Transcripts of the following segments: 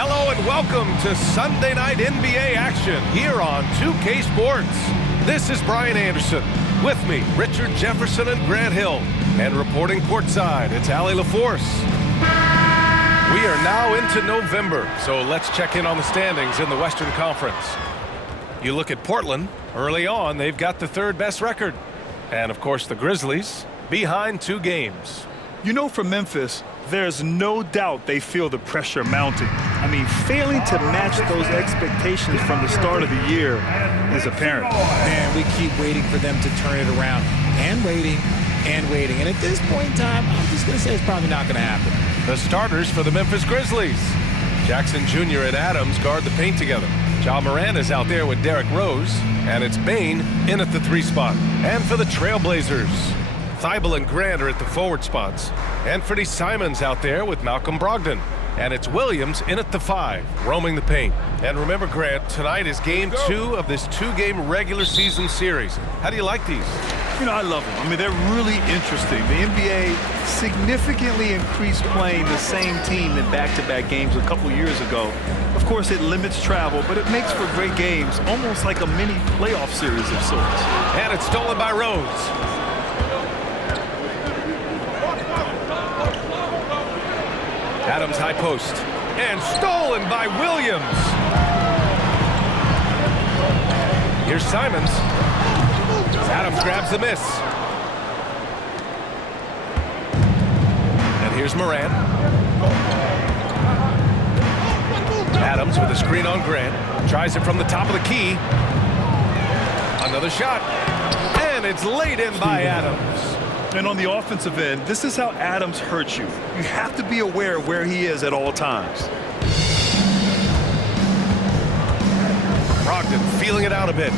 Hello and welcome to Sunday Night NBA action here on 2K Sports. This is Brian Anderson. With me, Richard Jefferson and Grant Hill. And reporting courtside, it's Allie LaForce. We are now into November, so let's check in on the standings in the Western Conference. You look at Portland, early on, they've got the third best record. And of course, the Grizzlies, behind 2 games. You know, for Memphis, there's no doubt they feel the pressure mounting. I mean, failing to match those expectations from the start of the year is apparent. Man, we keep waiting for them to turn it around, and waiting, and waiting. And at this point in time, I'm just going to say it's probably not going to happen. The starters for the Memphis Grizzlies. Jackson Jr. and Adams guard the paint together. Ja Morant is out there with Derrick Rose, and it's Bane in at the 3 spot. And for the Trailblazers, Thibault and Grant are at the forward spots. Anthony Simons out there with Malcolm Brogdon. And it's Williams in at the 5, roaming the paint. And remember, Grant, tonight is game 2 of this 2-game regular season series. How do you like these? You know, I love them. I mean, they're really interesting. The NBA significantly increased playing the same team in back-to-back games a couple years ago. Of course, it limits travel, but it makes for great games, almost like a mini playoff series of sorts. And it's stolen by Rose. Adams high post, and stolen by Williams. Here's Simons. Adams grabs the miss. And here's Morant. Adams with a screen on Grant. Tries it from the top of the key. Another shot. And it's laid in by Adams. And on the offensive end, this is how Adams hurts you. You have to be aware of where he is at all times. Brogdon feeling it out a bit.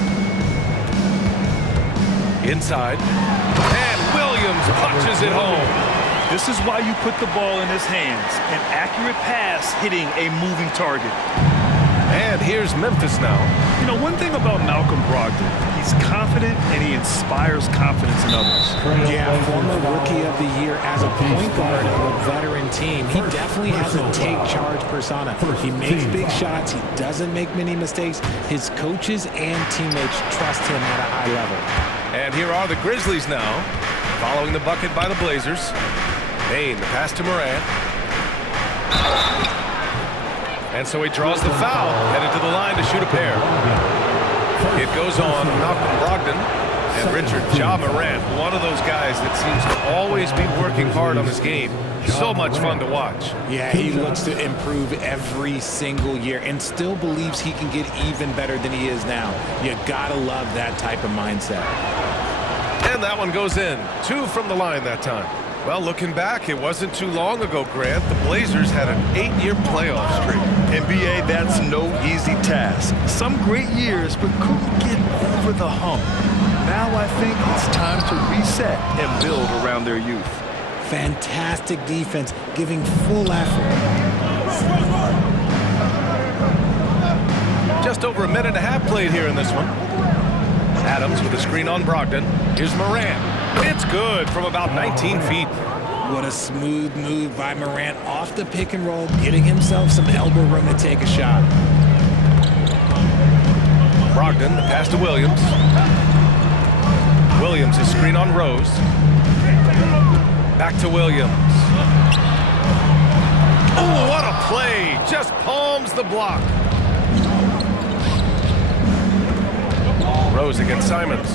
Inside. And Williams punches it home. This is why you put the ball in his hands. An accurate pass hitting a moving target. And here's Memphis now. You know, one thing about Malcolm Brogdon, he's confident and he inspires confidence in others. Yeah, former Rookie of the Year as a point guard of a veteran team. He definitely has a take-charge persona. He makes big shots. He doesn't make many mistakes. His coaches and teammates trust him at a high level. And here are the Grizzlies now, following the bucket by the Blazers. Bane, the pass to Morant. And so he draws the foul, headed to the line to shoot a pair. It goes on Malcolm Brogdon and Richard. Ja Morant, one of those guys that seems to always be working hard on his game. So much fun to watch. Yeah, he looks to improve every single year and still believes he can get even better than he is now. You gotta love that type of mindset. And that one goes in. 2 from the line that time. Well, looking back, it wasn't too long ago, Grant. The Blazers had an 8-year playoff streak. NBA, that's no easy task. Some great years, but couldn't get over the hump. Now I think it's time to reset and build around their youth. Fantastic defense, giving full effort. Just over a minute and a half played here in this one. Adams with a screen on Brogdon. Here's Morant. It's good from about 19 feet. What a smooth move by Morant off the pick and roll, getting himself some elbow room to take a shot. Brogdon, the pass to Williams. Williams, a screen on Rose. Back to Williams. Oh, what a play. Just palms the block. Rose against Simons.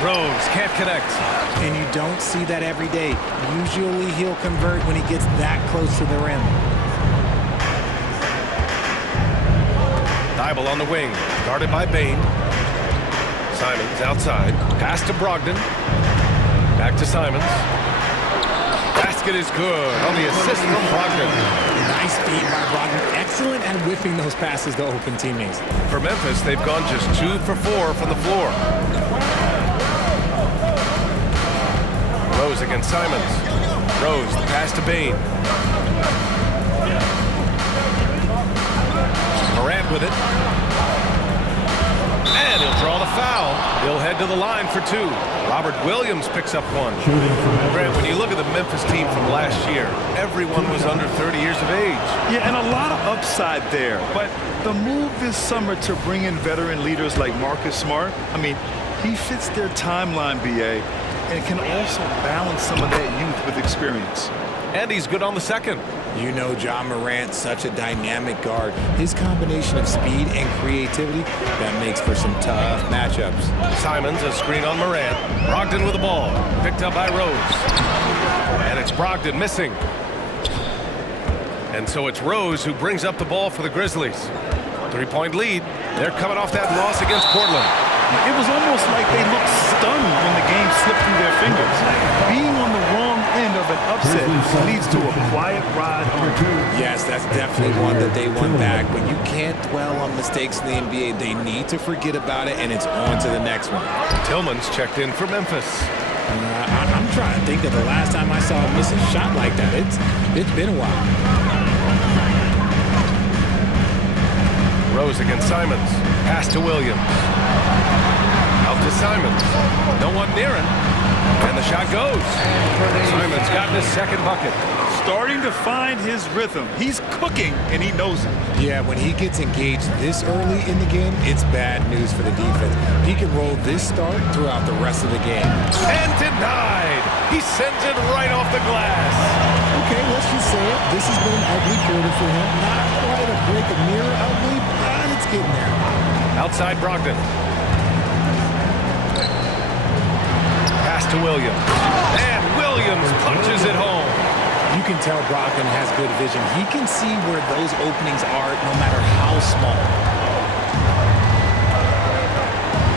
Rose can't connect. And you don't see that every day. Usually he'll convert when he gets that close to the rim. Thibault on the wing, guarded by Bane. Simons outside. Pass to Brogdon. Back to Simons. Basket is good on the assist from Brogdon. Nice feed by Brogdon. Excellent at whipping those passes to open teammates. For Memphis, they've gone just 2 for 4 from the floor. Rose against Simons. Rose, the pass to Bane. Morant with it. And he'll draw the foul. He'll head to the line for two. Robert Williams picks up one. Grant, when you look at the Memphis team from last year, everyone was under 30 years of age. Yeah, and a lot of upside there. But the move this summer to bring in veteran leaders like Marcus Smart, I mean, he fits their timeline, BA, and can also balance some of that youth with experience. And he's good on the second. You know John Morant, such a dynamic guard. His combination of speed and creativity, that makes for some tough matchups. Simons, a screen on Morant. Brogdon with the ball. Picked up by Rose. And it's Brogdon missing. And so it's Rose who brings up the ball for the Grizzlies. 3-point lead. They're coming off that loss against Portland. It was almost like they looked stunned when the game slipped through their fingers. Being on the wrong end of an upset leads to a quiet ride home. Yes, that's definitely one that they won back, but you can't dwell on mistakes in the NBA. They need to forget about it, and it's on to the next one. Tillman's checked in for Memphis. I'm trying to think of the last time I saw him miss a shot like that. It's been a while. Rose against Simons. Pass to Williams. Out to Simons. No one near him. And the shot goes. Simons got his second bucket. Starting to find his rhythm. He's cooking, and he knows it. Yeah, when he gets engaged this early in the game, it's bad news for the defense. He can roll this start throughout the rest of the game. And denied. He sends it right off the glass. Okay, let's just say it. This has been an ugly quarter for him. Not quite a break of mirror ugly, but it's getting there. Outside Brogdon. Pass to Williams. And Williams punches it home. You can tell Brogdon has good vision. He can see where those openings are no matter how small.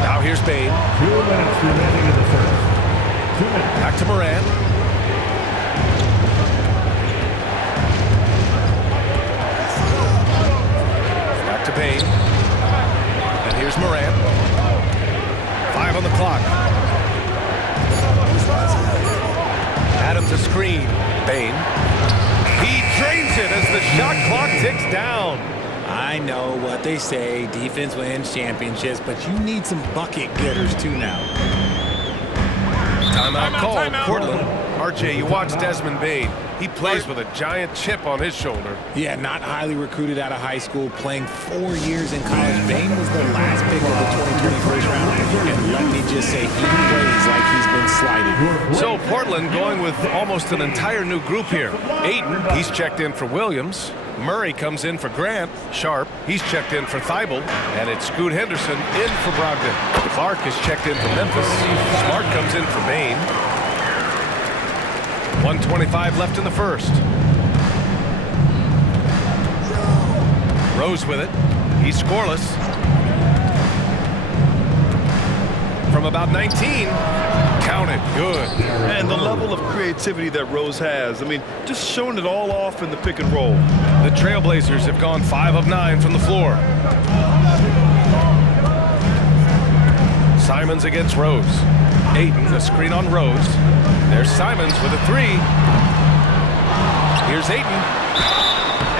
Now here's Bain. 2 minutes remaining in the first. 2 minutes. Back to Morant. Back to Bain. And here's Morant. 5 on the clock. Adams a screen. Bain. He drains it as the shot clock ticks down. I know what they say, defense wins championships, but you need some bucket getters too now. Timeout called, Portland. RJ, you watch Desmond Bain. He plays with a giant chip on his shoulder. Yeah, not highly recruited out of high school, playing 4 years in college. Bain was the last pick of the 2020 first round, and let me just say, he plays like he's been slighted. So Portland going with almost an entire new group here. Ayton, he's checked in for Williams. Murray comes in for Grant. Sharp, he's checked in for Thibault. And it's Scoot Henderson in for Brogdon. Clark is checked in for Memphis. Smart comes in for Bain. 1:25 left in the first. Rose with it. He's scoreless. From about 19. Count it. Good. And the level of creativity that Rose has, I mean, just showing it all off in the pick and roll. The Trailblazers have gone 5 of 9 from the floor. Simons against Rose. Ayton, a screen on Rose. There's Simons with a 3. Here's Ayton.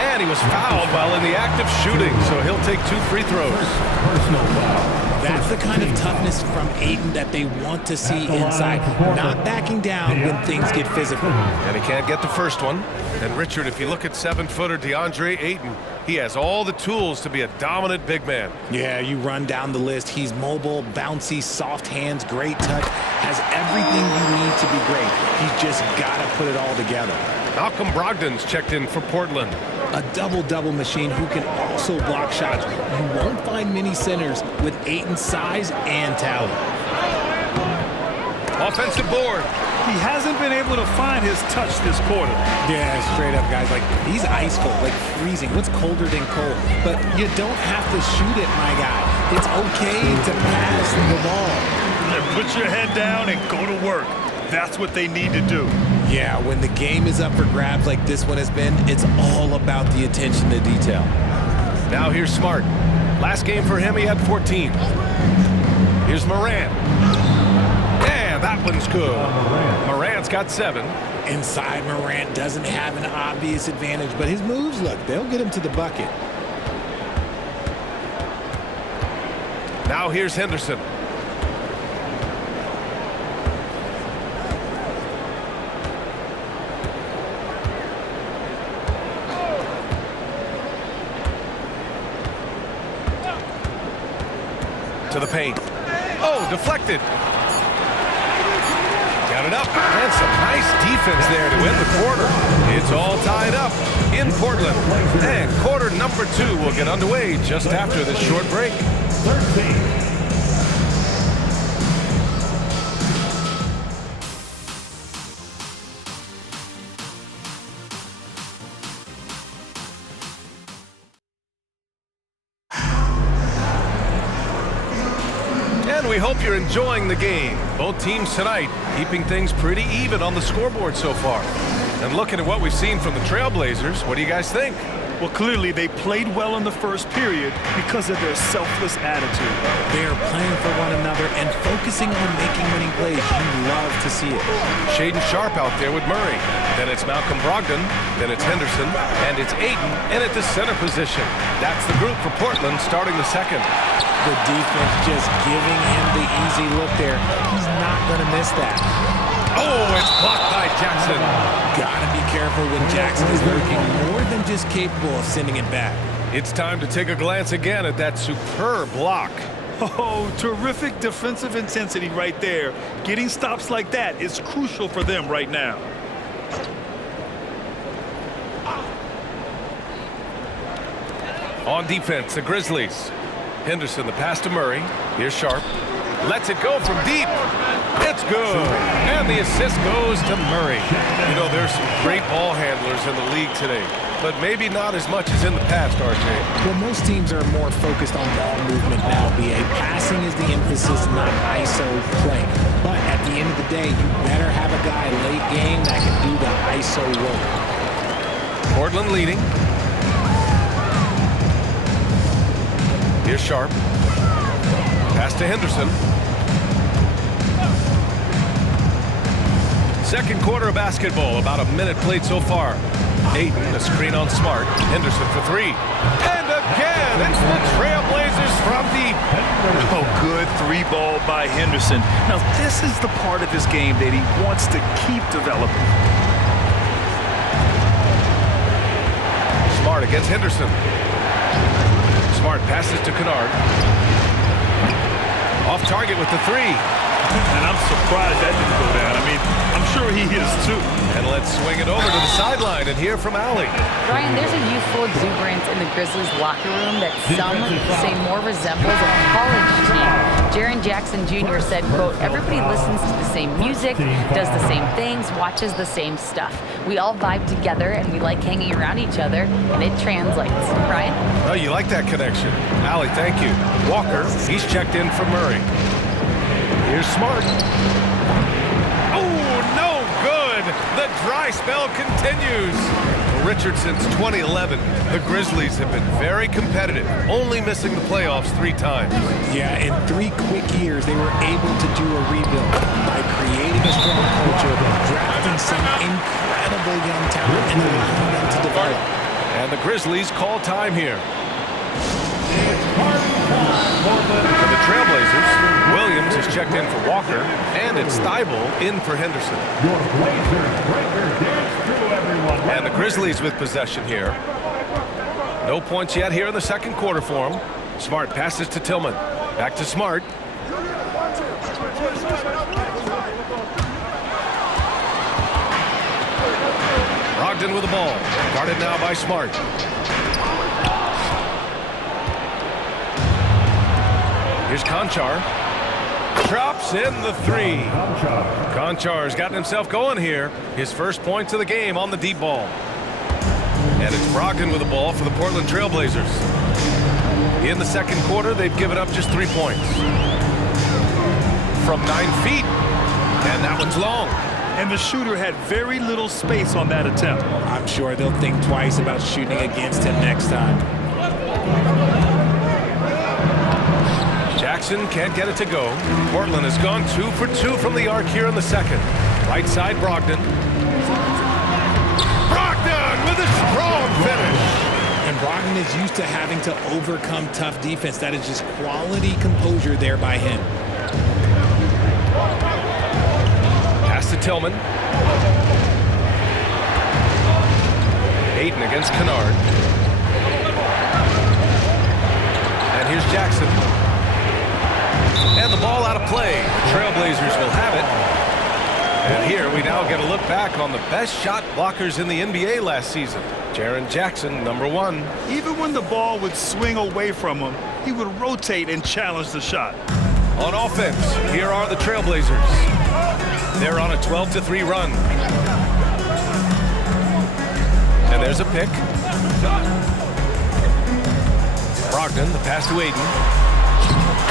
And he was fouled while in the act of shooting, so he'll take 2 free throws. Personal foul. That's the kind of toughness from Ayton that they want to see inside. Not backing down when things get physical. And he can't get the first one. And Richard, if you look at 7-footer DeAndre Ayton, he has all the tools to be a dominant big man. Yeah, you run down the list. He's mobile, bouncy, soft hands, great touch. Has everything you need to be great. He's just got to put it all together. Malcolm Brogdon's checked in for Portland. A double-double machine who can also block shots. You won't find many centers with Ayton's size and talent. Offensive board. He hasn't been able to find his touch this quarter. Yeah, straight up, guys. Like, he's ice cold, like freezing. What's colder than cold? But you don't have to shoot it, my guy. It's okay to pass the ball. Put your head down and go to work. That's what they need to do. Yeah, when the game is up for grabs like this one has been, it's all about the attention to detail. Now here's Smart. Last game for him, he had 14. Here's Morant. And that one's good. Morant's got 7. Inside, Morant doesn't have an obvious advantage, but his moves, look, they'll get him to the bucket. Now here's Henderson. To the paint. Oh, deflected. Got it up. And some nice defense there to end the quarter. It's all tied up in Portland. And quarter number 2 will get underway just after this short break. 13. We hope you're enjoying the game. Both teams tonight keeping things pretty even on the scoreboard so far. And looking at what we've seen from the Trailblazers, what do you guys think? Well, clearly they played well in the first period because of their selfless attitude. They are playing for one another and focusing on making winning plays. You love to see it. Shaden Sharp out there with Murray. Then it's Malcolm Brogdon. Then it's Henderson. And it's Ayton in at the center position. That's the group for Portland starting the second. The defense just giving him the easy look there. He's not going to miss that. Oh, it's blocked by Jackson. Gotta be careful when Jackson is looking more than just capable of sending it back. It's time to take a glance again at that superb block. Oh, terrific defensive intensity right there. Getting stops like that is crucial for them right now. On defense, the Grizzlies. Henderson, the pass to Murray. Here's Sharp. Lets it go from deep. It's good. And the assist goes to Murray. You know, there's some great ball handlers in the league today, but maybe not as much as in the past, RJ. Well, most teams are more focused on ball movement now, BA. Passing is the emphasis, not ISO play. But at the end of the day, you better have a guy late game that can do the ISO work. Portland leading. Here's Sharp. Pass to Henderson. Second quarter of basketball, about a minute played so far. Ayton, a screen on Smart. Henderson for 3. And again, it's the Trailblazers from deep. Oh, good 3-ball by Henderson. Now, this is the part of his game that he wants to keep developing. Smart against Henderson. Smart passes to Kennard. Off target with the 3. And I'm surprised that didn't go down. I mean, I'm sure he is too. And let's swing it over to the sideline and hear from Allie. Brian, there's a youthful exuberance in the Grizzlies locker room that some say more resembles a college team. Jaren Jackson Jr. said, quote, everybody listens to the same music, does the same things, watches the same stuff. We all vibe together and we like hanging around each other, and it translates. Brian? Oh, you like that connection. Allie, thank you. Walker, he's checked in for Murray. Here's Smart. Oh, no good. The dry spell continues. Richard, since 2011, the Grizzlies have been very competitive, only missing the playoffs 3 times. Yeah, in 3 quick years, they were able to do a rebuild by creating a strong culture, drafting some incredible young talent, and allowing them to develop. And the Grizzlies call time here. For the Trailblazers, Williams is checked in for Walker, and it's Thibault in for Henderson. And the Grizzlies with possession here. No points yet here in the second quarter for them. Smart passes to Tillman. Back to Smart. Brogdon with the ball. Guarded now by Smart. Here's Conchar. Drops in the 3. Conchar's gotten himself going here. His first points of the game on the deep ball. And it's Brogdon with the ball for the Portland Trailblazers. In the second quarter, they've given up just 3 points. From 9 feet. And that one's long. And the shooter had very little space on that attempt. I'm sure they'll think twice about shooting against him next time. Jackson can't get it to go. Portland has gone 2 for 2 from the arc here in the second. Right side, Brogdon. Brogdon with a strong finish. And Brogdon Brogdon is used to having to overcome tough defense. That is just quality composure there by him. Pass to Tillman. Ayton against Kennard. And here's Jackson. And the ball out of play. The Trailblazers will have it. And here we now get a look back on the best shot blockers in the NBA last season. Jaren Jackson, number 1. Even when the ball would swing away from him, he would rotate and challenge the shot. On offense, here are the Trailblazers. They're on a 12-3 run. And there's a pick. Brogdon, the pass to Ayton.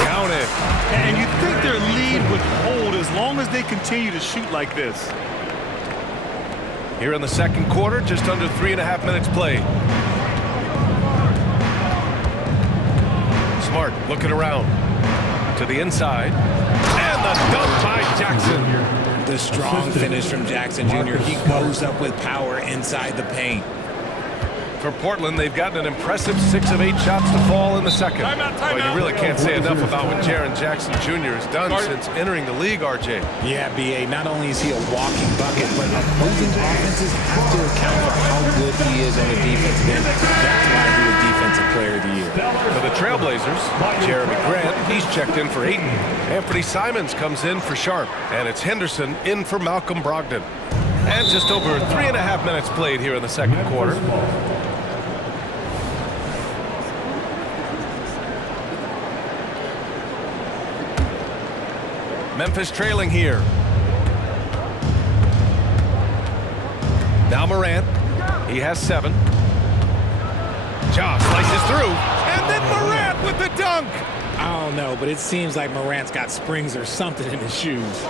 Counted. And you think their lead would hold as long as they continue to shoot like this. Here in the second quarter, just under 3.5 minutes played. Smart looking around to the inside. And the dunk by Jackson. The strong finish from Jackson Jr. He goes up with power inside the paint. For Portland, they've gotten an impressive 6 of 8 shots to fall in the second. But you really can't say enough about what Jaren Jackson Jr. has done since entering the league, RJ. Yeah, B.A., not only is he a walking bucket, but opposing offenses have to account for how good he is on the defensive end. That's why he was Defensive Player of the Year. For the Trailblazers, Jeremy Grant, he's checked in for Ayton. Anthony Simons comes in for Sharp. And it's Henderson in for Malcolm Brogdon. And just over 3.5 minutes played here in the second quarter. Memphis trailing here. Now Morant. He has 7. Ja slices through. And then Morant with the dunk. I don't know, but it seems like Morant's got springs or something in his shoes.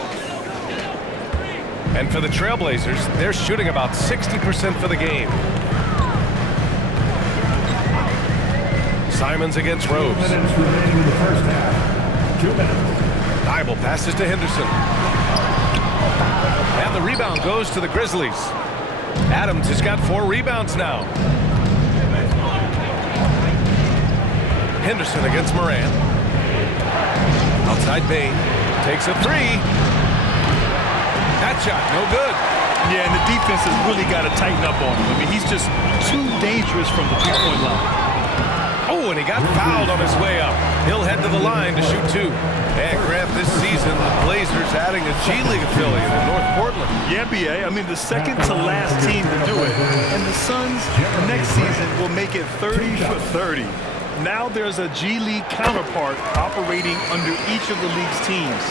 And for the Trailblazers, they're shooting about 60% for the game. Simons against Rose. 2 minutes remaining in the first half. 2 minutes. Bible passes to Henderson. And the rebound goes to the Grizzlies. Adams has got 4 rebounds now. Henderson against Morant. Outside Bain. Takes a 3. That shot, no good. Yeah, and the defense has really got to tighten up on him. I mean, he's just too dangerous from the three-point line. Oh, and he got fouled on his way up. He'll head to the line to shoot 2. And Grant, this season, the Blazers adding a G League affiliate in North Portland. Yeah, B.A. I mean, the second to last team to do it. And the Suns next season will make it 30 for 30. Now there's a G League counterpart operating under each of the league's teams.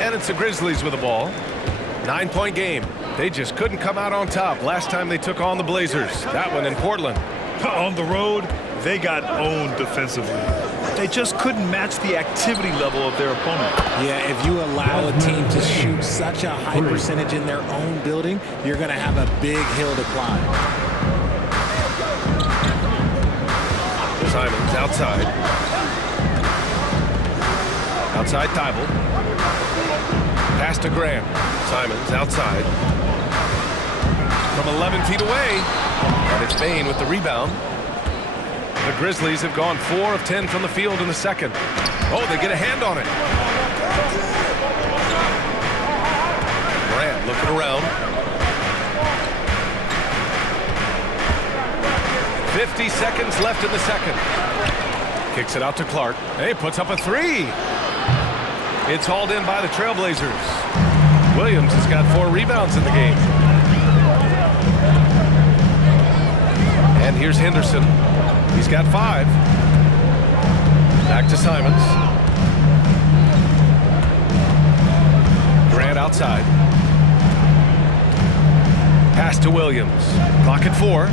And it's the Grizzlies with the ball. 9-point game. They just couldn't come out on top last time they took on the Blazers. That one in Portland. On the road, they got owned defensively. They just couldn't match the activity level of their opponent. Yeah, if you allow a team to shoot such a high percentage in their own building, you're going to have a big hill to climb. Simons outside. Outside Thibault. Pass to Grant. Simons outside. From 11 feet away. And it's Bain with the rebound. The Grizzlies have gone 4 of 10 from the field in the second. Oh, they get a hand on it. Grant looking around. 50 seconds left in the second. Kicks it out to Clark. And he puts up a 3. It's hauled in by the Trailblazers. Williams has got 4 rebounds in the game. And here's Henderson. He's got 5. Back to Simons. Grant outside. Pass to Williams. Clock at 4.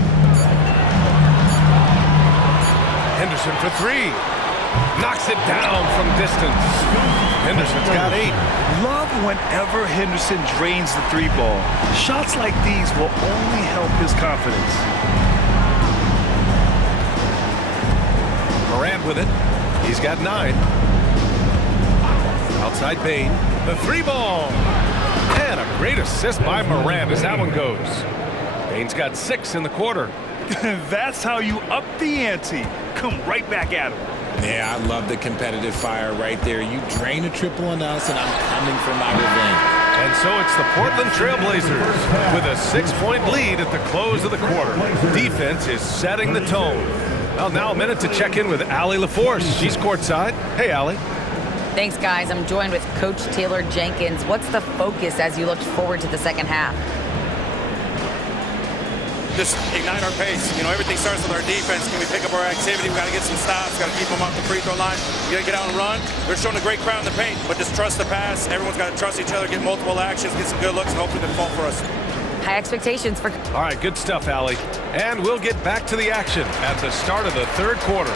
Henderson for 3. Knocks it down from distance. Henderson's got 8. Love whenever Henderson drains the 3 ball. Shots like these will only help his confidence. Morant with it. He's got 9. Outside Bain. The 3 ball. And a great assist by Morant as that one goes. Bain's got 6 in the quarter. That's how you up the ante. Come right back at him. Yeah, I love the competitive fire right there. You drain a triple on us, and I'm coming for my revenge. And so it's the Portland Trailblazers with a 6-point lead at the close of the quarter. Defense is setting the tone. Well, now a minute to check in with Allie LaForce. She's courtside. Hey, Allie. Thanks, guys. I'm joined with Coach Taylor Jenkins. What's the focus as you look forward to the second half? Just ignite our pace. You know, everything starts with our defense. Can we pick up our activity? We got to get some stops. Got to keep them off the free throw line. We got to get out and run. They're showing a great crowd in the paint, but just trust the pass. Everyone's got to trust each other, get multiple actions, get some good looks, and hopefully they fall for us. High expectations for... All right, good stuff, Allie. And we'll get back to the action at the start of the third quarter.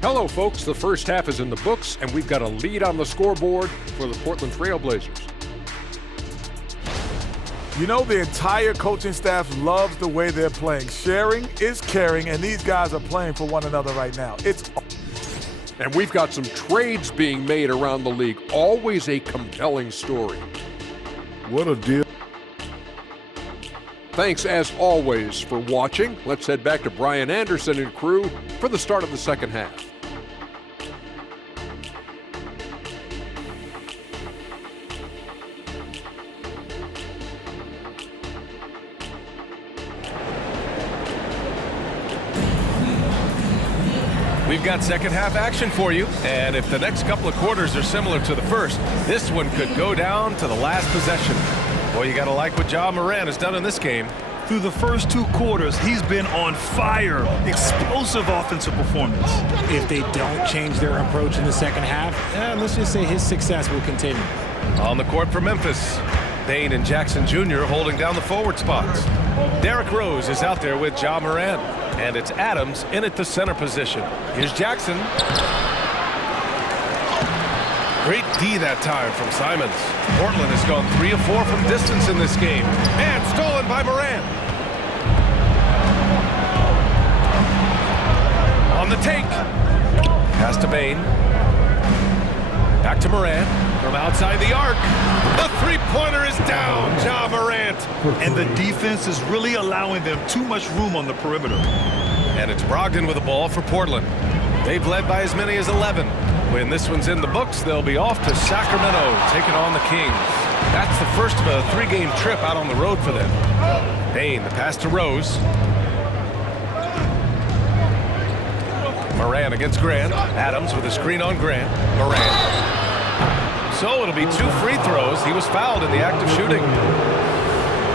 Hello, folks. The first half is in the books, and we've got a lead on the scoreboard for the Portland Trailblazers. You know, the entire coaching staff loves the way they're playing. Sharing is caring, and these guys are playing for one another right now. And we've got some trades being made around the league. Always a compelling story. What a deal. Thanks, as always, for watching. Let's head back to Brian Anderson and crew for the start of the second half. We've got second half action for you, and if the next couple of quarters are similar to the first, this one could go down to the last possession. Boy, you gotta like what Ja Morant has done in this game. Through the first 2 quarters, he's been on fire. Explosive offensive performance. If they don't change their approach in the second half, let's just say his success will continue. On the court for Memphis, Bane and Jackson Jr. holding down the forward spots. Derrick Rose is out there with Ja Morant, and it's Adams in at the center position. Here's Jackson. Great D that time from Simons. Portland has gone 3 of 4 from distance in this game, and stolen by Morant. On the take. Pass to Bane. Back to Morant. From outside the arc. The three-pointer is down. Ja Morant. And the defense is really allowing them too much room on the perimeter. And it's Brogdon with the ball for Portland. They've led by as many as 11. When this one's in the books, they'll be off to Sacramento, taking on the Kings. That's the first of a 3-game trip out on the road for them. Bane, the pass to Rose. Morant against Grant. Adams with a screen on Grant. Morant. So it'll be 2 free throws. He was fouled in the act of shooting.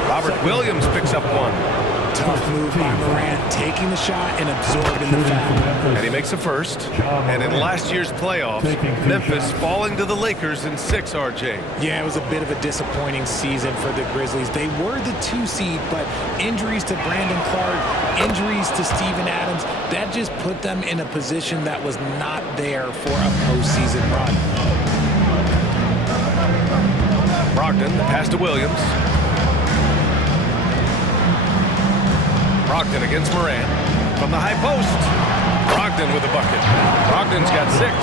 Robert Williams picks up 1. Tough move by Morant, taking the shot and absorbing the foul. And he makes a first. And in last year's playoffs, Memphis falling to the Lakers in 6, RJ. Yeah, it was a bit of a disappointing season for the Grizzlies. They were the 2 seed, but injuries to Brandon Clark, injuries to Steven Adams, that just put them in a position that was not there for a postseason run. Brogdon, the pass to Williams. Brogdon against Morant from the high post. Brogdon with a bucket. Brogdon's got 6.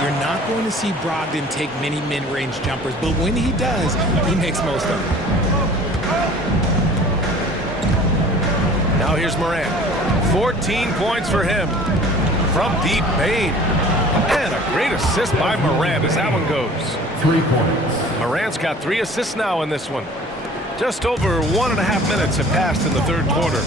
You're not going to see Brogdon take many mid-range jumpers, but when he does, he makes most of them. Now here's Morant. 14 points for him from deep. Bane. And a great assist by Morant as that one goes. 3 points. Morant's got 3 assists now in this one. Just over 1.5 minutes have passed in the third quarter.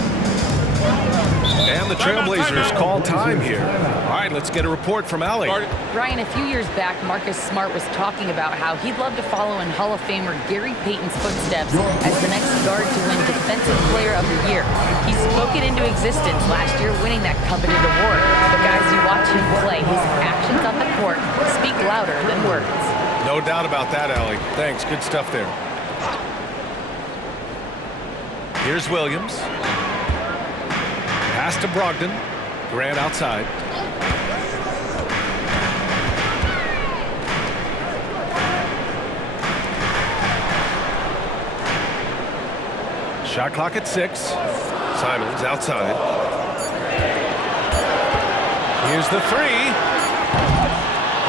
And the Trailblazers call time here. All right, let's get a report from Allie. Brian, a few years back, Marcus Smart was talking about how he'd love to follow in Hall of Famer Gary Payton's footsteps as the next guard to win Defensive Player of the Year. He spoke it into existence last year, winning that coveted award. But guys, you watch him play, his actions on the court speak louder than words. No doubt about that, Allie. Thanks, good stuff there. Here's Williams. Pass to Brogdon. Grant outside. Shot clock at 6. Simons outside. Here's the 3.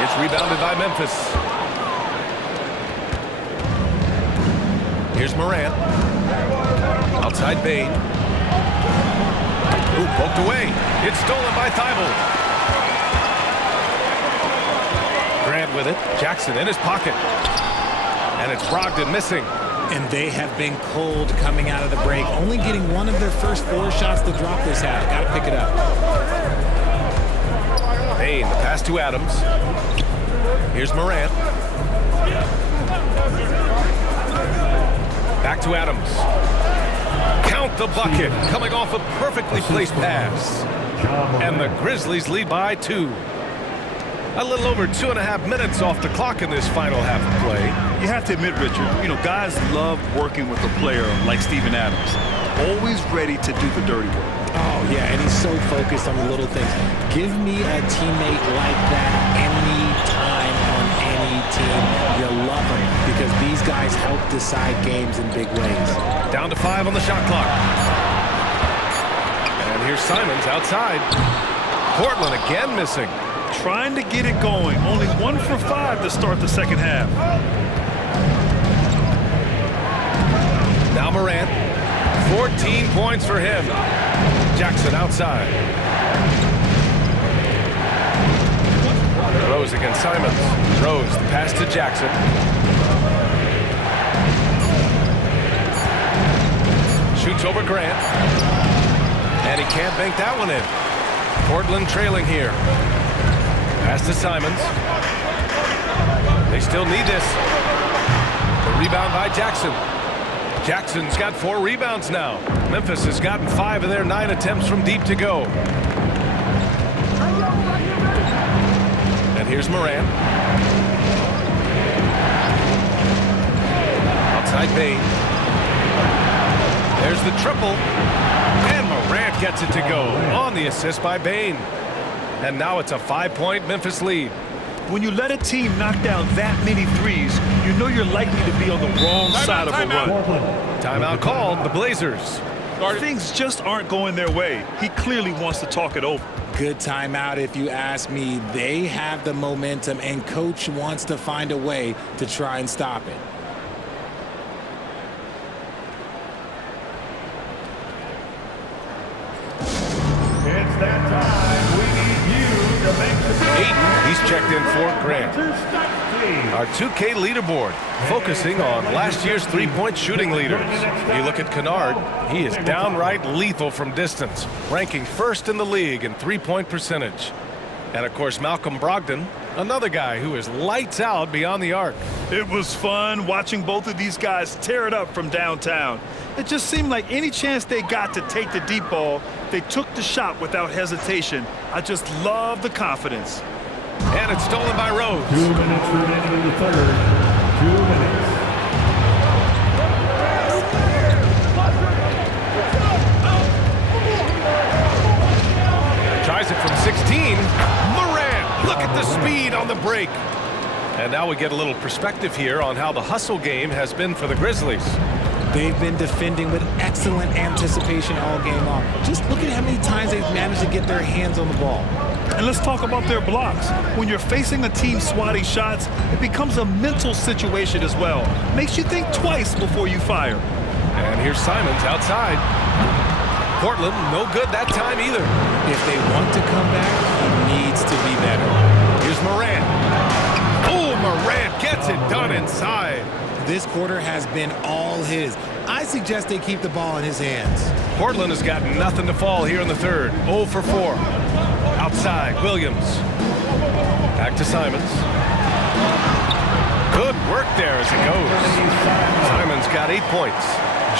It's rebounded by Memphis. Here's Morant. Outside Bain. Ooh, poked away. It's stolen by Thibault. Grant with it. Jackson in his pocket. And it's Brogdon missing. And they have been cold coming out of the break. Only getting one of their first 4 shots to drop this half. Got to pick it up. Bain, the pass to Adams. Here's Morant. Back to Adams. Count the bucket. Coming off a perfectly placed pass. And the Grizzlies lead by 2. A little over 2.5 minutes off the clock in this final half of play. You have to admit, Richard, guys love working with a player like Steven Adams. Always ready to do the dirty work. Oh, yeah, and he's so focused on the little things. Give me a teammate like that any time on any team. You love them because these guys help decide games in big ways. Down to 5 on the shot clock. And here's Simons outside. Portland again missing. Trying to get it going. Only 1 for 5 to start the second half. Now Morant. 14 points for him. Jackson outside. Rose against Simons. Rose, the pass to Jackson. Shoots over Grant. And he can't bank that one in. Portland trailing here. Pass to Simons. They still need this. The rebound by Jackson. Jackson's got 4 rebounds now. Memphis has gotten 5 of their 9 attempts from deep to go. And here's Morant. Outside Bain. There's the triple. And Morant gets it to go on the assist by Bain. And now it's a 5-point Memphis lead. When you let a team knock down that many threes, you know you're likely to be on the wrong side of a run. Timeout called, the Blazers. Things just aren't going their way. He clearly wants to talk it over. Good timeout if you ask me. They have the momentum, and coach wants to find a way to try and stop it. It's that time. We need you to make the Aiden, he's checked in for Grant. Our 2K leaderboard, focusing on last year's three-point shooting leaders. You look at Kennard, he is downright lethal from distance, ranking first in the league in three-point percentage. And of course, Malcolm Brogdon, another guy who is lights out beyond the arc. It was fun watching both of these guys tear it up from downtown. It just seemed like any chance they got to take the deep ball, they took the shot without hesitation. I just love the confidence. And it's stolen by Rose. 2 minutes remaining in the third. 2 minutes. Tries it from 16. Morant, look at the speed on the break. And now we get a little perspective here on how the hustle game has been for the Grizzlies. They've been defending with excellent anticipation all game long. Just look at how many times they've managed to get their hands on the ball. And let's talk about their blocks. When you're facing a team swatting shots, it becomes a mental situation as well. Makes you think twice before you fire. And here's Simons outside. Portland, no good that time either. If they want to come back, he needs to be better. Here's Morant. Oh, Morant gets it done inside. This quarter has been all his. I suggest they keep the ball in his hands. Portland has got nothing to fall here in the third. 0 for 4. Outside, Williams. Back to Simons. Good work there as it goes. Simons got 8 points.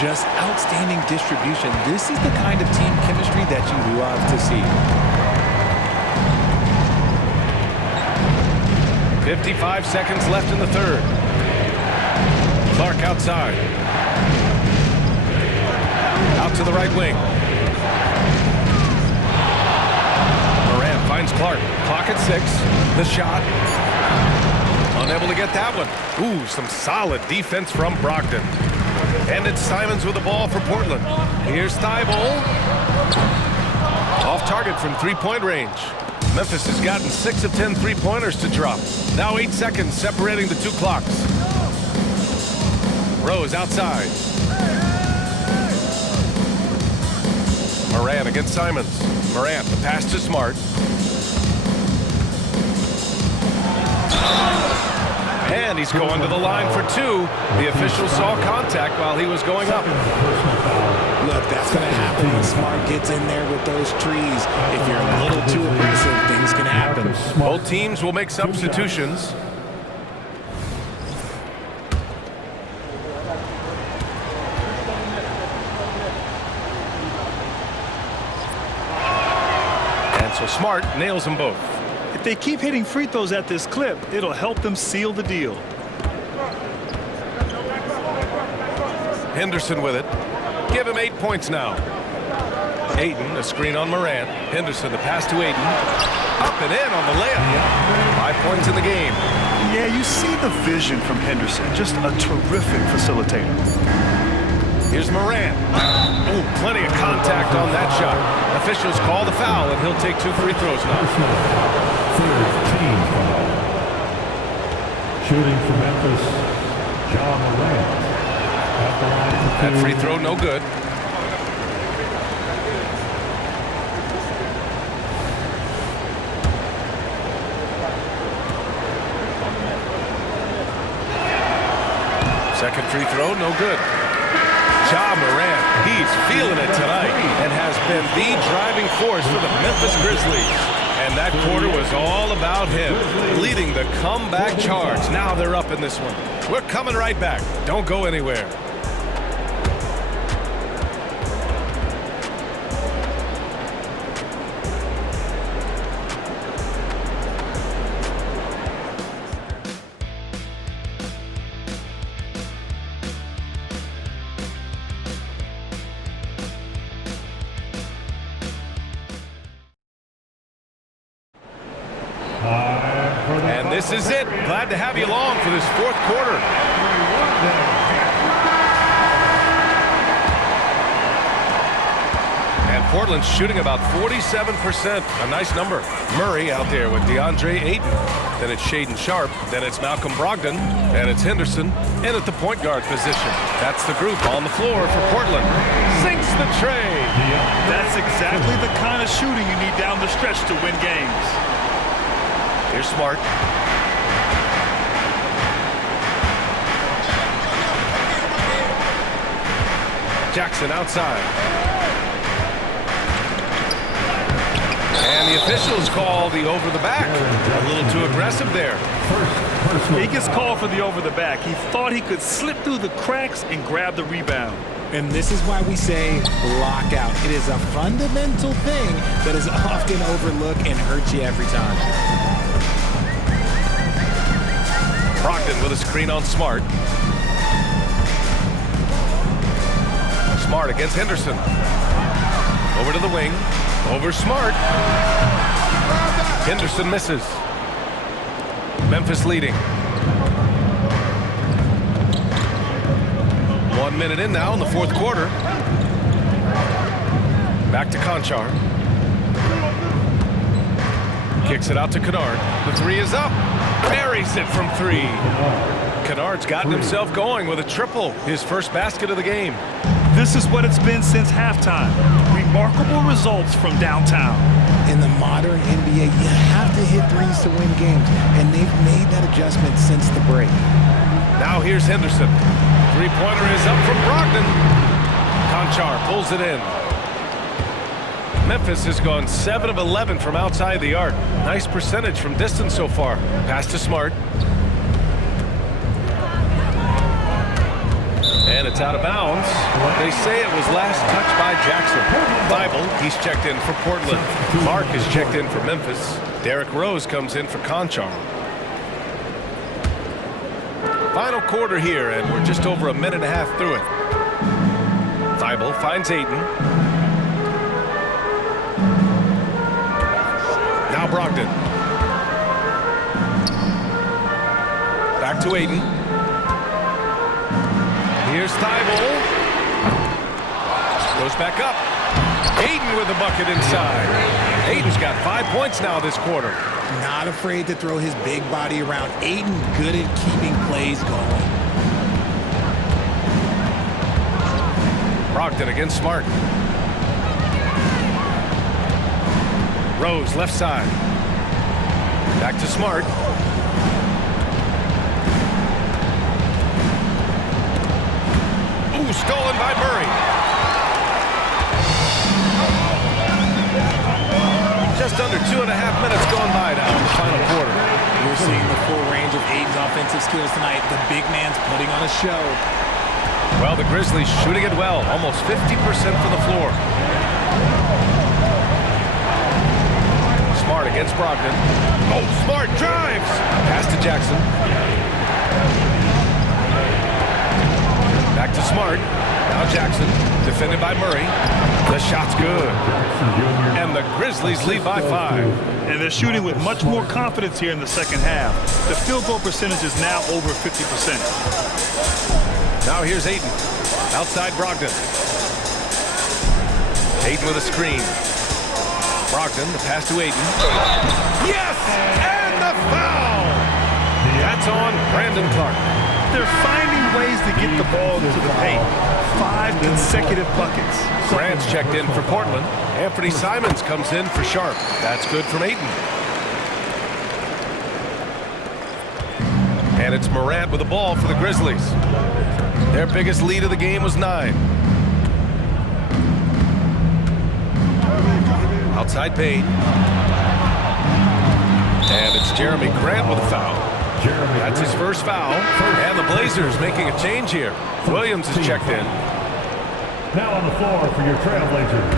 Just outstanding distribution. This is the kind of team chemistry that you love to see. 55 seconds left in the third. Clark outside. Out to the right wing. Morant finds Clark. Clock at 6. The shot. Unable to get that one. Ooh, some solid defense from Brogdon. And it's Simons with the ball for Portland. Here's Thibault. Off target from three-point range. Memphis has gotten 6 of 10 three-pointers to drop. Now 8 seconds separating the two clocks. Rose outside. Morant against Simons. Morant, the pass to Smart. And he's going to the line for 2. The official saw contact while he was going up. Look, that's going to happen when Smart gets in there with those trees. If you're a little too aggressive, things can happen. Both teams will make substitutions. And so Smart nails them both. If they keep hitting free throws at this clip, it'll help them seal the deal. Henderson with it. Give him 8 points now. Ayton, a screen on Morant. Henderson, the pass to Ayton. Up and in on the layup. 5 points in the game. Yeah, you see the vision from Henderson. Just a terrific facilitator. Here's Morant. Oh, plenty of contact on that shot. Officials call the foul, and he'll take 2 free throws now. Third team foul. Shooting for Memphis, John Morant. That free throw no good. Second free throw no good. Ja Morant, he's feeling it tonight and has been the driving force for the Memphis Grizzlies. And that quarter was all about him, leading the comeback charge. Now they're up in this one. We're coming right back. Don't go anywhere. And this is it. Glad to have you along for this fourth quarter. And Portland's shooting about 47%. A nice number. Murray out there with DeAndre Ayton. Then it's Shaedon Sharpe. Then it's Malcolm Brogdon. And it's Henderson. And at the point guard position. That's the group on the floor for Portland. Sinks the tray. That's exactly the kind of shooting you need down the stretch to win games. Here's Smart. Jackson outside. And the officials call the over the back. A little too aggressive there. He gets called for the over the back. He thought he could slip through the cracks and grab the rebound. And this is why we say lockout. It is a fundamental thing that is often overlooked and hurts you every time. Brogdon with a screen on Smart. Smart against Henderson. Over to the wing. Over Smart. Henderson misses. Memphis leading. 1 minute in now in the fourth quarter. Back to Conchar. Kicks it out to Kennard. The three is up. Buries it from 3. Kennard's gotten himself going with a triple. His first basket of the game. This is what it's been since halftime. Remarkable results from downtown. In the modern NBA, you have to hit threes to win games, and they've made that adjustment since the break. Now here's Henderson. Three-pointer is up from Brogdon. Conchar pulls it in. Memphis has gone 7 of 11 from outside the arc. Nice percentage from distance so far. Pass to Smart. And it's out of bounds. They say it was last touched by Jackson. Bible, he's checked in for Portland. Mark is checked in for Memphis. Derrick Rose comes in for Conchar. Final quarter here, and we're just over a minute and a half through it. Bible finds Ayton. Now Brogdon. Back to Ayton. Here's Thibault. Goes back up. Ayton with the bucket inside. Aiden's got 5 points now this quarter. Not afraid to throw his big body around. Aiden good at keeping plays going. Brogdon against Smart. Rose left side. Back to Smart. Ooh, stolen by Murray. Just under 2.5 minutes gone by now in the final quarter. You're seeing the full range of Aiden's offensive skills tonight. The big man's putting on a show. Well, the Grizzlies shooting it well, almost 50% from the floor. Smart against Brogdon. Oh, Smart drives. Pass to Jackson. Back to Smart. Now Jackson, defended by Murray. The shot's good. And the Grizzlies lead by 5. And they're shooting with much more confidence here in the second half. The field goal percentage is now over 50%. Now here's Aiden. Outside Brogdon. Aiden with a screen. Brogdon, the pass to Aiden. Yes! And the foul! That's on Brandon Clark. They're finding ways to get the ball to the paint. 5 consecutive buckets. Grant's checked in for Portland. Anthony Simons comes in for Sharp. That's good from Aiden. And it's Morant with the ball for the Grizzlies. Their biggest lead of the game was 9. Outside Payne. And it's Jeremy Grant with a foul. That's his first foul. And the Blazers making a change here. Williams is checked in. Now on the floor for your Trailblazers,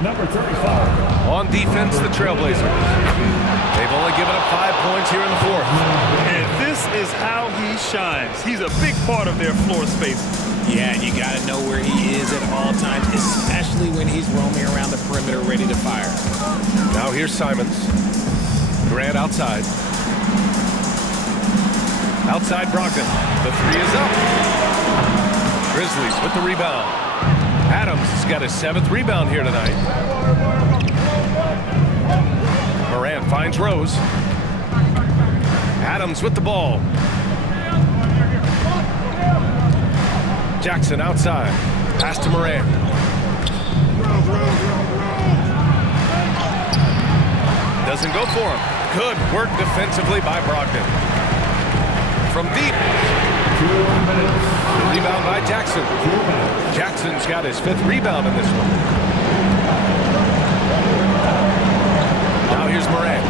number 35. On defense, the Trailblazers. They've only given up 5 points here in the fourth. And this is how he shines. He's a big part of their floor space. Yeah, you got to know where he is at all times, especially when he's roaming around the perimeter ready to fire. Now here's Simons. Grant outside. Outside Brogdon. The three is up. Grizzlies with the rebound. Adams has got his 7th rebound here tonight. Morant finds Rose. Adams with the ball. Jackson outside. Pass to Morant. Doesn't go for him. Good work defensively by Brogdon. From deep. Rebound by Jackson. Jackson's got his 5th rebound in this one. Now here's Morant.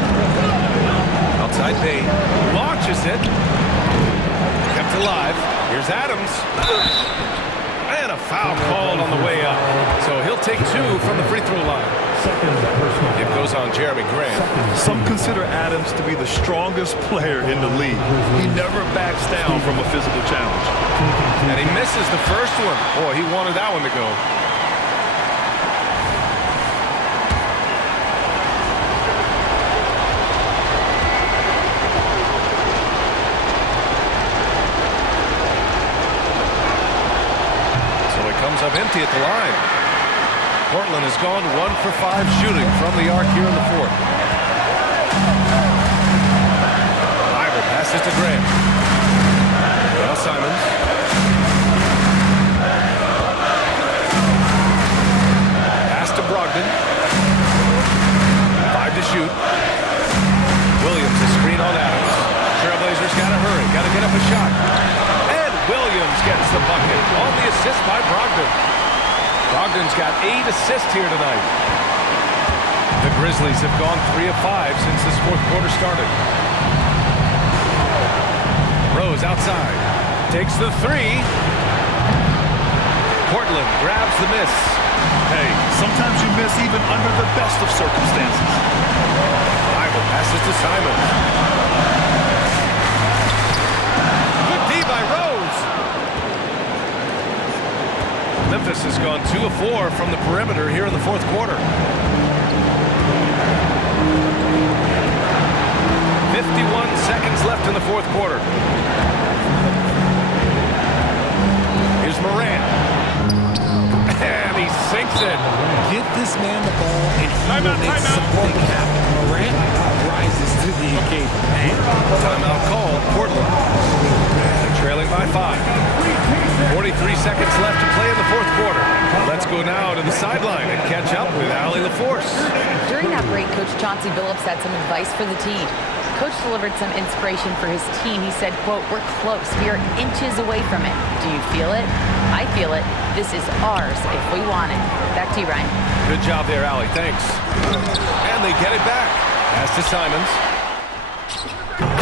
Outside Payne. Launches it. Kept alive. Here's Adams. And a foul called on the way up. So he'll take 2 from the free throw line. It goes on Jeremy Grant. Some consider Adams to be the strongest player in the league. He never backs down from a physical challenge. And he misses the first one. Boy, he wanted that one to go. So he comes up empty at the line. Portland has gone 1 for 5 shooting from the arc here in the fourth. Bible passes to Grant. Now Simons. Pass to Brogdon. 5 to shoot. Williams a screen on Adams. Trailblazers got to hurry. Got to get up a shot. And Williams gets the bucket on the assist by Brogdon. Brogdon's got 8 assists here tonight. The Grizzlies have gone 3 of 5 since this fourth quarter started. Rose outside. Takes the 3. Portland grabs the miss. Hey, sometimes you miss even under the best of circumstances. Bible passes to Simons. Good D by Rose. Memphis has gone 2 of 4 from the perimeter here in the fourth quarter. 51 seconds left in the fourth quarter. Here's Morant. And he sinks it. Get the man the ball, and he will make something happen. Morant rises to the occasion. Man. Timeout called, Portland. They're trailing by 5. 43 seconds left to play in the fourth quarter. Let's go now to the sideline and catch up with Allie LaForce. During that break, Coach Chauncey Billups had some advice for the team. Coach delivered some inspiration for his team. He said, quote, "We're close. We are inches away from it. Do you feel it? I feel it. This is ours if we want it." Back to you, Ryan. Good job there, Allie. Thanks. And they get it back. Pass to Simons.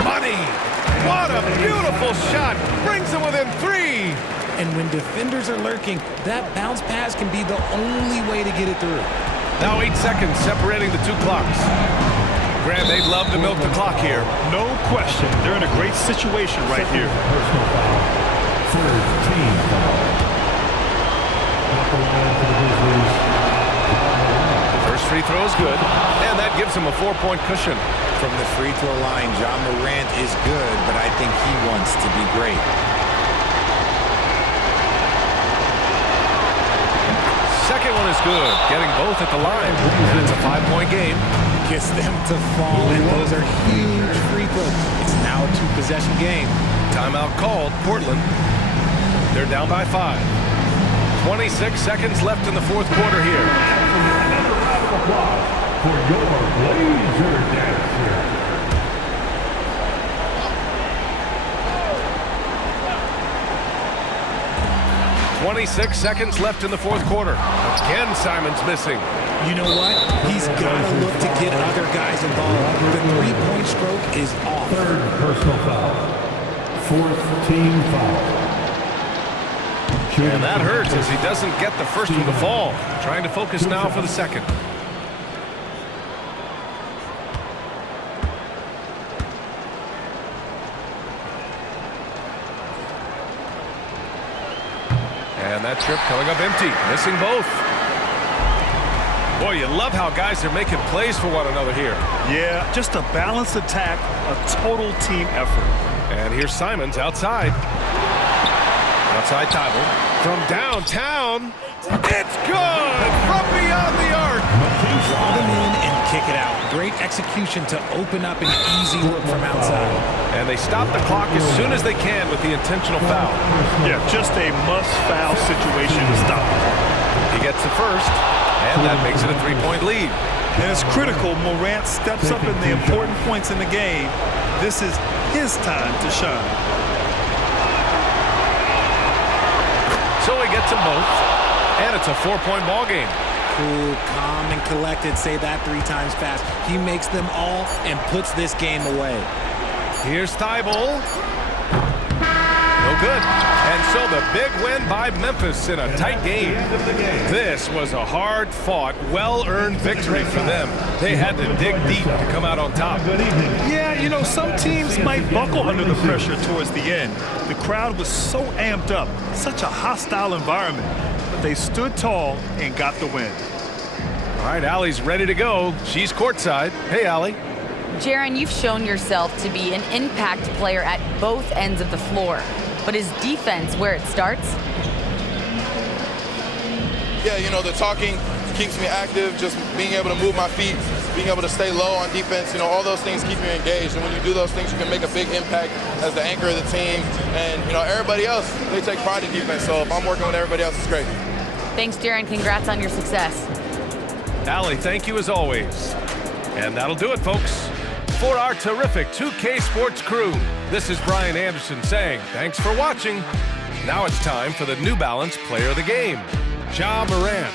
Money! What a beautiful shot! Brings them within 3. And when defenders are lurking, that bounce pass can be the only way to get it through. Now 8 seconds separating the two clocks. Grant, they'd love to milk the clock here. No question. They're in a great situation right here. Personal foul. Third team foul. Number 1 for the Grizzlies. First free throw is good, and that gives him a 4-point cushion. From the free throw line, Ja Morant is good, but I think he wants to be great. Second one is good, getting both at the line, and it's a 5-point game. Gets them to fall, and those are huge free throws. It's now a 2-possession game. Timeout called, Portland. They're down by 5. 26 seconds left in the fourth quarter here. Another round of applause for your Blazer dancer. 26 seconds left in the fourth quarter. Again, Simons missing. You know what? He's got to look to get other guys involved. The three-point stroke is off. Third personal foul. Fourth team foul. And that hurts as he doesn't get the first one to fall. Trying to focus now for the second. And that trip coming up empty, missing both. Boy, you love how guys are making plays for one another here. Yeah, just a balanced attack, a total team effort. And here's Simons outside. Outside Tybal. From downtown, it's good! From beyond the arc! Draw them in and kick it out. Great execution to open up an easy look from outside. And they stop the clock as soon as they can with the intentional foul. Yeah, just a must-foul situation to stop the clock. He gets the first, and that makes it a 3-point lead. And it's critical Morant steps up in the important points in the game. This is his time to shine. So he gets them both, and it's a 4-point ball game. Cool, calm, and collected. Say that 3 times fast. He makes them all and puts this game away. Here's Tybal. No good. And so the big win by Memphis in a tight game. This was a hard-fought, well-earned victory for them. They had to dig deep to come out on top. Yeah, you know, some teams might buckle under the pressure towards the end. The crowd was so amped up, such a hostile environment. But they stood tall and got the win. All right, Allie's ready to go. She's courtside. Hey, Allie. Jaren, you've shown yourself to be an impact player at both ends of the floor. But is defense where it starts? Yeah, you know, the talking keeps me active, just being able to move my feet, being able to stay low on defense, you know, all those things keep you engaged. And when you do those things, you can make a big impact as the anchor of the team. And, you know, everybody else, they take pride in defense. So if I'm working with everybody else, it's great. Thanks, Jaren. Congrats on your success. Allie, thank you as always. And that'll do it, folks. For our terrific 2K Sports crew, this is Brian Anderson saying thanks for watching. Now it's time for the New Balance Player of the Game, Ja Morant.